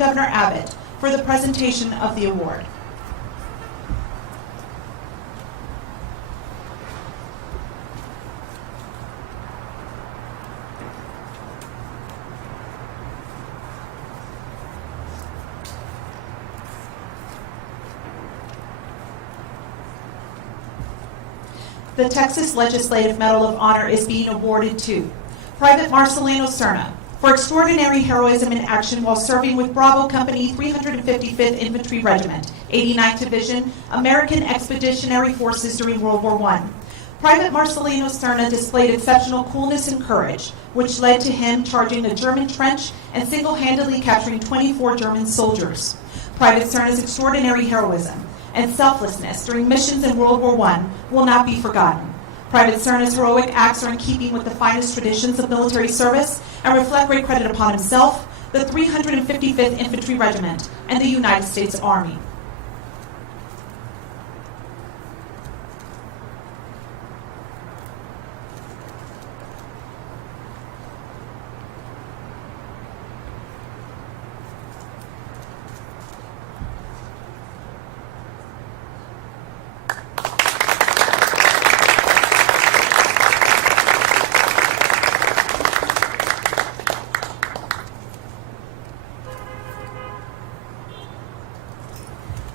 Governor Abbott for the presentation of the award. The Texas Legislative Medal of Honor is being awarded to Private Marcelino Cerna for extraordinary heroism in action while serving with Bravo Company 355th Infantry Regiment, 89th Division, American Expeditionary Forces during World War I. Private Marcelino Cerna displayed exceptional coolness and courage, which led to him charging a German trench and single-handedly capturing 24 German soldiers. Private Cerna's extraordinary heroism and selflessness during missions in World War I will not be forgotten. Private Cerna's heroic acts are in keeping with the finest traditions of military service and reflect great credit upon himself, the 355th Infantry Regiment, and the United States Army.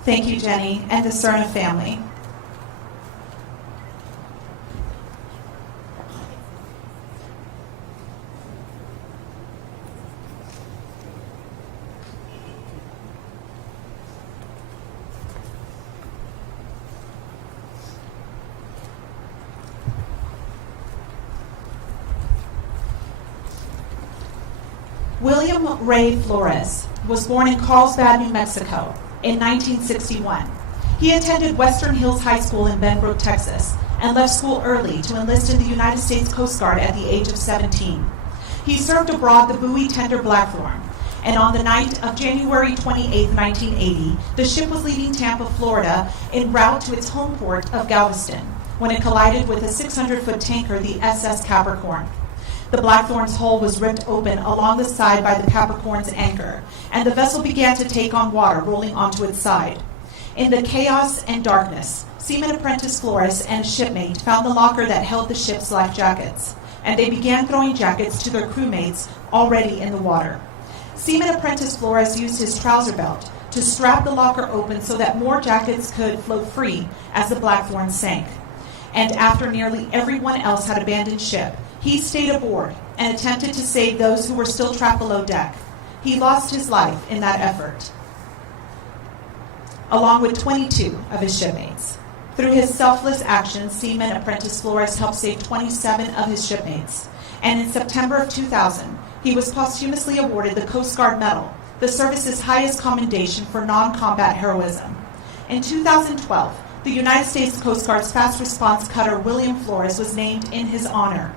Thank you, Jenny, and the Cerna family. William Ray Flores was born in Carlsbad, New Mexico, in 1961. He attended Western Hills High School in Benbrook, Texas, and left school early to enlist in the United States Coast Guard at the age of 17. He served aboard the buoy tender Blackthorn, and on the night of January 28, 1980, the ship was leaving Tampa, Florida, en route to its home port of Galveston, when it collided with a 600-foot tanker, the SS Capricorn. The Blackthorn's hull was ripped open along the side by the Capricorn's anchor, and the vessel began to take on water, rolling onto its side. In the chaos and darkness, Seaman Apprentice Flores and a shipmate found the locker that held the ship's life jackets, and they began throwing jackets to their crewmates already in the water. Seaman Apprentice Flores used his trouser belt to strap the locker open so that more jackets could float free as the Blackthorn sank. And after nearly everyone else had abandoned ship, he stayed aboard and attempted to save those who were still trapped below deck. He lost his life in that effort, along with 22 of his shipmates. Through his selfless actions, Seaman Apprentice Flores helped save 27 of his shipmates. And in September of 2000, he was posthumously awarded the Coast Guard Medal, the service's highest commendation for non-combat heroism. In 2012, the United States Coast Guard's fast response cutter William Flores was named in his honor.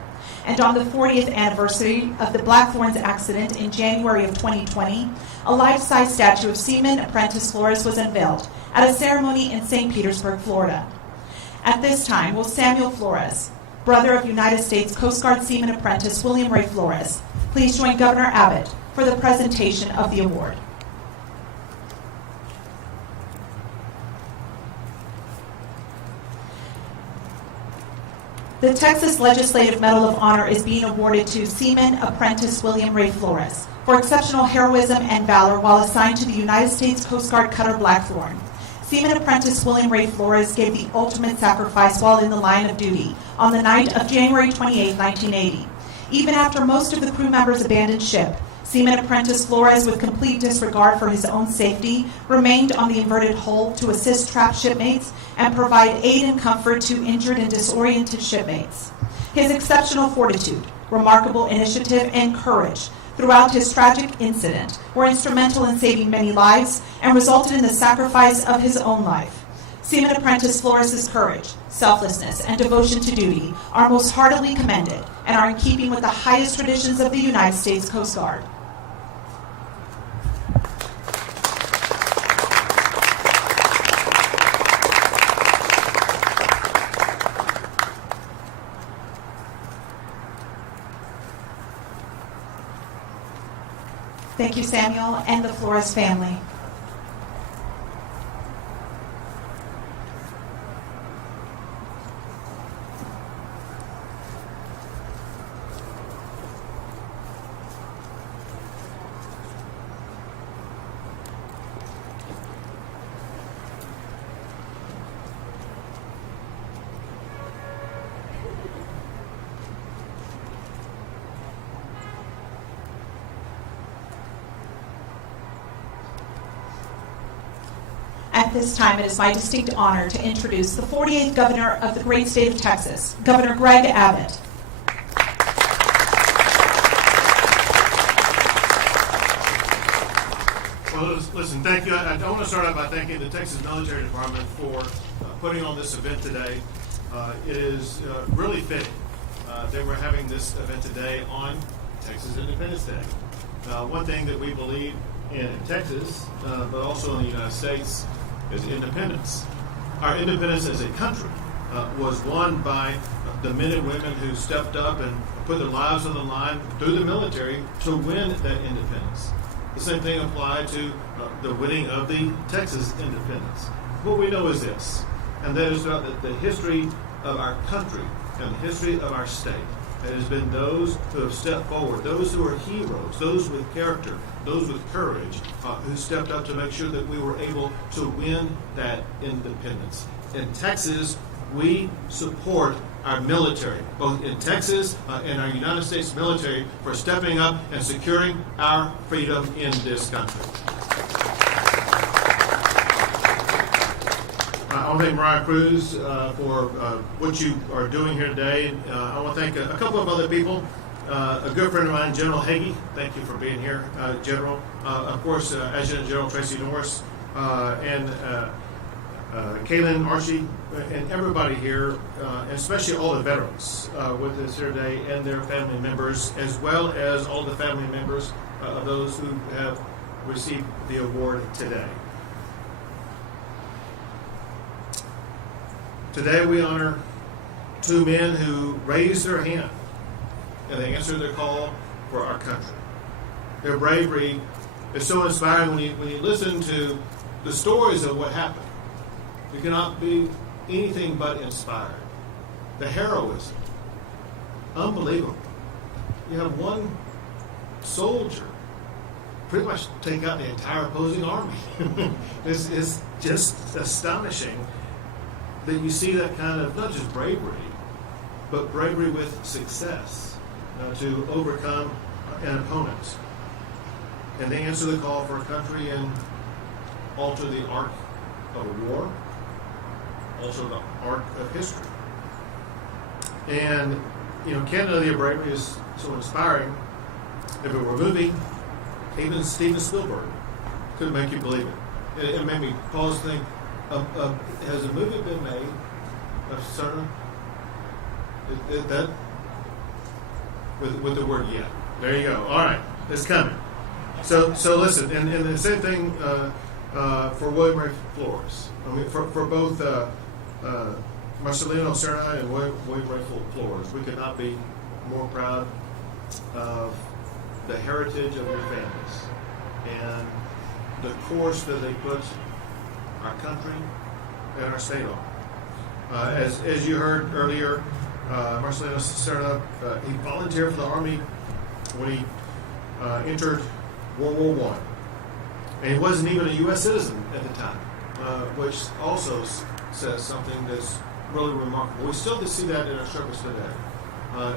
And on the 40th anniversary of the Blackthorn's accident in January of 2020, a life-size statue of Seaman Apprentice Flores was unveiled at a ceremony in St. Petersburg, Florida. At this time, will Samuel Flores, brother of United States Coast Guard Seaman Apprentice William Ray Flores, please join Governor Abbott for the presentation of the award. The Texas Legislative Medal of Honor is being awarded to Seaman Apprentice William Ray Flores for exceptional heroism and valor while assigned to the United States Coast Guard cutter Blackthorn. Seaman Apprentice William Ray Flores gave the ultimate sacrifice while in the line of duty on the night of January 28, 1980. Even after most of the crew members abandoned ship, Seaman Apprentice Flores, with complete disregard for his own safety, remained on the inverted hull to assist trapped shipmates and provide aid and comfort to injured and disoriented shipmates. His exceptional fortitude, remarkable initiative, and courage throughout his tragic incident were instrumental in saving many lives and resulted in the sacrifice of his own life. Seaman Apprentice Flores' courage, selflessness, and devotion to duty are most heartily commended and are in keeping with the highest traditions of the United States Coast Guard. Thank you, Samuel, and the Flores family. At this time, it is my distinct honor to introduce the 48th Governor of the great state of Texas, Governor Greg Abbott. Well, listen, thank you. I want to start out by thanking the Texas Military Department for putting on this event today. It is really fitting that we're having this event today on Texas Independence Day. One thing that we believe in Texas, but also in the United States, is independence. Our independence as a country was won by the men and women who stepped up and put their lives on the line through the military to win that independence. The same thing applied to the winning of the Texas independence. What we know is this, and that is about the history of our country and the history of our state. It has been those who have stepped forward, those who are heroes, those with character, those with courage, who stepped up to make sure that we were able to win that independence. In Texas, we support our military, both in Texas and our United States military, for stepping up and securing our freedom in this country. I want to thank Mariah Cruz for what you are doing here today. I want to thank a couple of other people. A good friend of mine, General Hagee. Thank you for being here, General. Of course, Adjutant General Tracy Norris and Kaylin Archie and everybody here, and especially all the veterans with us here today and their family members, as well as all the family members of those who have received the award today. Today we honor two men who raised their hand and they answered their call for our country. Their bravery is so inspiring when you listen to the stories of what happened. You cannot be anything but inspired. The heroism, unbelievable. You have one soldier pretty much take out the entire opposing army. It's just astonishing that you see that kind of, not just bravery, but bravery with success to overcome an opponent. And they answer the call for a country and alter the arc of a war, also the arc of history. And, Canada, their bravery is so inspiring. If it were a movie, even Steven Spielberg couldn't make you believe it. It made me pause and think, has a movie been made of Cerna? That with the word "yet"? There you go. All right, it's coming. So listen, and the same thing for William Ray Flores. I mean, for both Marcelino, Cerna, and William Ray Flores, we could not be more proud of the heritage of your families and the course that they put our country and our state on. As you heard earlier, Marcelino Cerna, he volunteered for the Army when he entered World War I. And he wasn't even a U.S. citizen at the time, which also says something that's really remarkable. We still see that in our service today.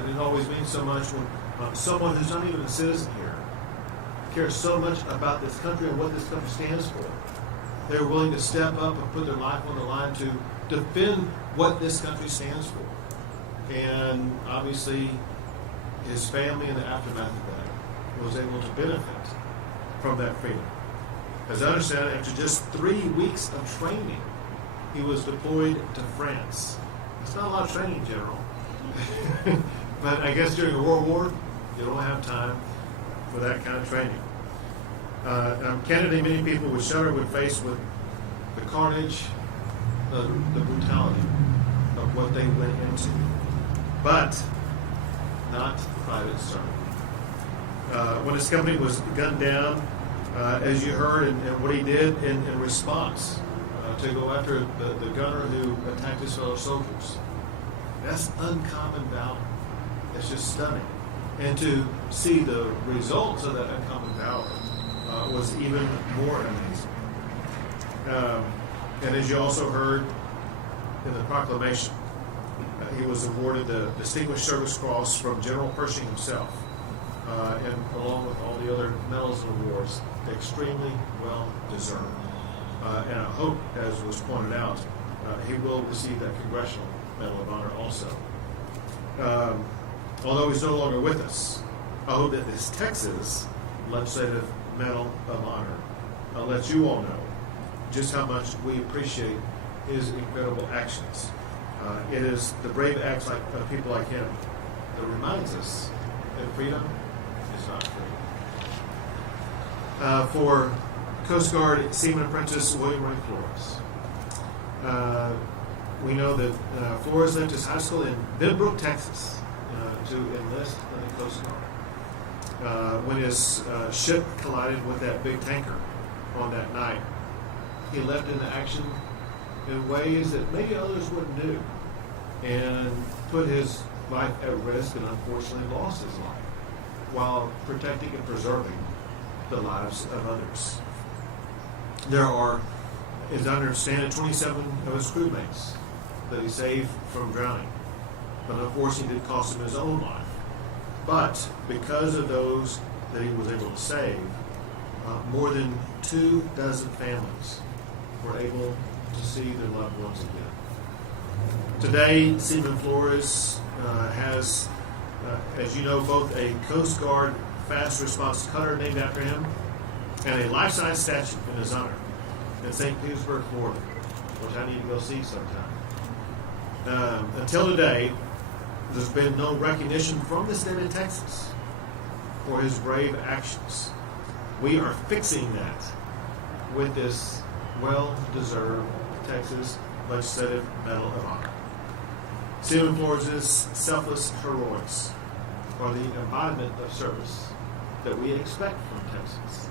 It always means so much when someone who's not even a citizen here cares so much about this country and what this country stands for. They're willing to step up and put their life on the line to defend what this country stands for. And obviously, his family in the aftermath of that was able to benefit from that freedom. As I understand it, after just 3 weeks of training, he was deployed to France. It's not a lot of training, General. But I guess during a world war, you don't have time for that kind of training. Canada, many people would shudder when faced with the carnage, the brutality of what they went into. But not Private Cerna. when his company was gunned down, as you heard, and what he did in response to go after the gunner who attacked his fellow soldiers. That's uncommon valor. It's just stunning. And to see the results of that uncommon valor was even more amazing. And as you also heard in the proclamation, he was awarded the Distinguished Service Cross from General Pershing himself, and along with all the other medals and awards, extremely well deserved. And I hope, as was pointed out, he will receive that Congressional Medal of Honor also. Although he's no longer with us, I hope that this Texas Legislative Medal of Honor lets you all know just how much we appreciate his incredible actions. It is the brave acts of people like him that reminds us that freedom is not free. For Coast Guard Seaman Apprentice William Wright Flores, we know that Flores left his high school in Benbrook, Texas, to enlist in the Coast Guard. When his ship collided with that big tanker on that night, he left into action in ways that maybe others wouldn't do, and put his life at risk and unfortunately lost his life while protecting and preserving the lives of others. There are, as I understand it, 27 of his crewmates that he saved from drowning, but unfortunately did cost him his own life. But because of those that he was able to save, more than 24 families were able to see their loved ones again. Today, Seaman Flores has, as you know, both a Coast Guard fast response cutter named after him and a life-size statue in his honor in St. Petersburg, Florida, which I need to go see sometime. Until today, there's been no recognition from the state of Texas for his brave actions. We are fixing that with this well-deserved Texas Legislative Medal of Honor. Seaman Flores' selfless heroics are the embodiment of service that we expect from Texas,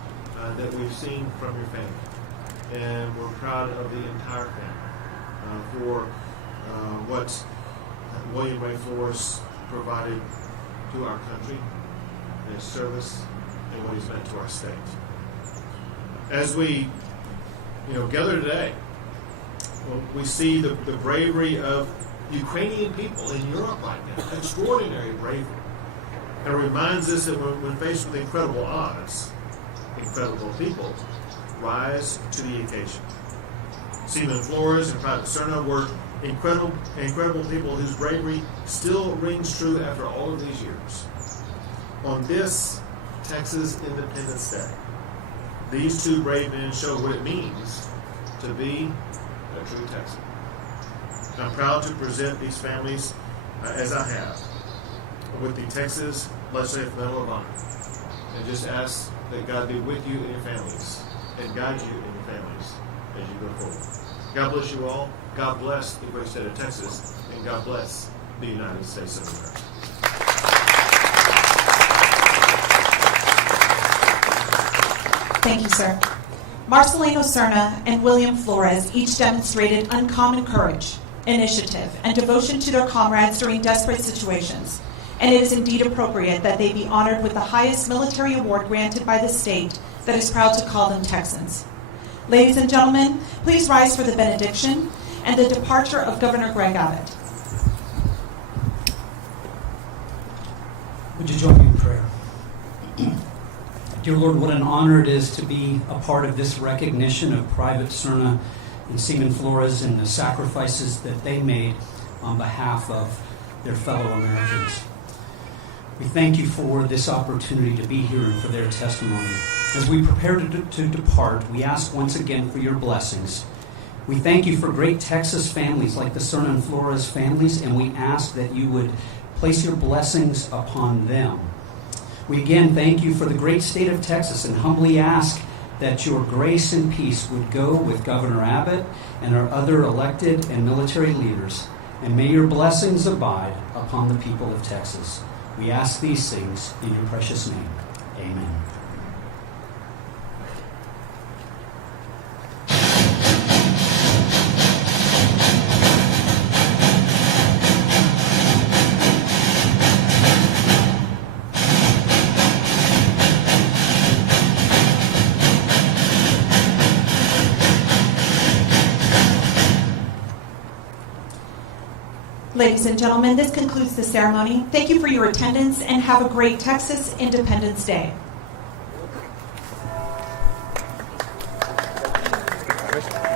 that we've seen from your family. And we're proud of the entire family for what William Ray Flores provided to our country, his service, and what he's meant to our state. As we gather today, we see the bravery of Ukrainian people in Europe right now, extraordinary bravery. And it reminds us that when faced with incredible odds, incredible people rise to the occasion. Seaman Flores and Private Cerna were incredible people whose bravery still rings true after all of these years. On this Texas Independence Day, these two brave men show what it means to be a true Texan. I'm proud to present these families, as I have, with the Texas Legislative Medal of Honor, and just ask that God be with you and your families, and guide you and your families as you go forward. God bless you all. God bless the great state of Texas, and God bless the United States of America. Thank you, sir. Marcelino Cerna and William Flores each demonstrated uncommon courage, initiative, and devotion to their comrades during desperate situations, and it is indeed appropriate that they be honored with the highest military award granted by the state that is proud to call them Texans. Ladies and gentlemen, please rise for the benediction and the departure of Governor Greg Abbott. Would you join me in prayer? Dear Lord, what an honor it is to be a part of this recognition of Private Cerna and Seaman Flores and the sacrifices that they made on behalf of their fellow Americans. We thank you for this opportunity to be here and for their testimony. As we prepare to depart, we ask once again for your blessings. We thank you for great Texas families like the Cerna and Flores families, and we ask that you would place your blessings upon them. We again thank you for the great state of Texas and humbly ask that your grace and peace would go with Governor Abbott and our other elected and military leaders, and may your blessings abide upon the people of Texas. We ask these things in your precious name. Amen. Ladies and gentlemen, this concludes the ceremony. Thank you for your attendance and have a great Texas Independence Day. Thank you.